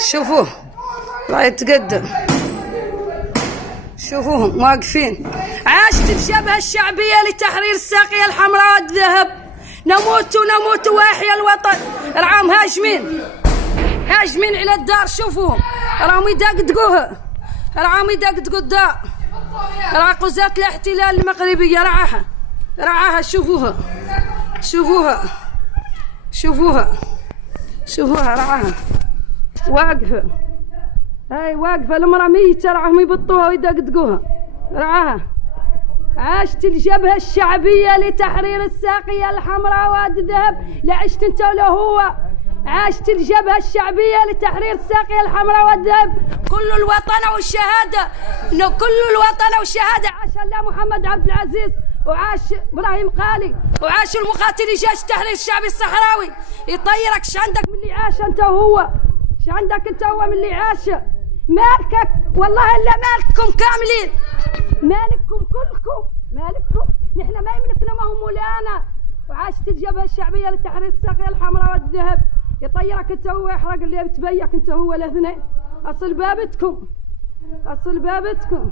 شوفوه الله يتقدم، شوفوهم واقفين. عاشت الجبهة الشعبية لتحرير الساقية الحمراء والذهب، نموت ونموت ويحيى الوطن. راهم هاجمين على الدار، شوفوهم راهم يدقدقوها، راهم يدقدقوا الدار. راه قوات الاحتلال المغربية رعاها شوفوها رعاها واقفة، هاي واقفة المرأة ميتة، راهم يبطوها ويدقدقوها رعاها. عاشت الجبهة الشعبية لتحرير الساقية الحمراء والذهب، لا عشت انت ولا هو. عاشت الجبهة الشعبية لتحرير الساقية الحمراء والذهب، كل الوطن والشهادة، كل الوطن والشهادة. عاش الله محمد عبد العزيز، وعاش ابراهيم قالي، وعاش المقاتلي جيش التحرير الشعبي الصحراوي. يطيرك ش عندك من اللي عاش انت وهو، ش عندك انت وهو من اللي عاش. مالكك والله الا مالككم كاملين، مالككم كلكم، مالككم. نحن ما يملكنا، ما هو مولانا. وعاشت الجبهة الشعبية لتحرير الساقية الحمراء والذهب. يطيرك انت هو، يحرق اللي بتبيك انت هو الاثنين. اصل بابتكم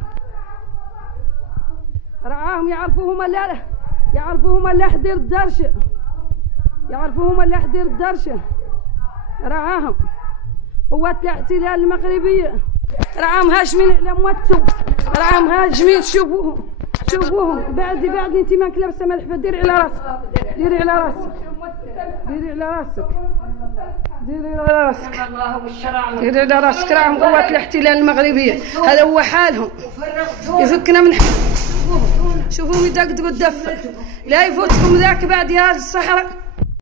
رعاهم، يعرفوهم اللي حدير الدرشه، رعاهم قوات الاحتلال المغربية، راهم هاجمين على موتهم، راهم هاجمين. شوفوهم بعدي انت ماك لابسه ملحفه، ديري على راسك، راهم قوات الاحتلال المغربية. هذا هو حالهم، يفكنا من شوفوهم يدقدقوا الدفة. لا يفوتكم ذاك بعد هذا الصحراء.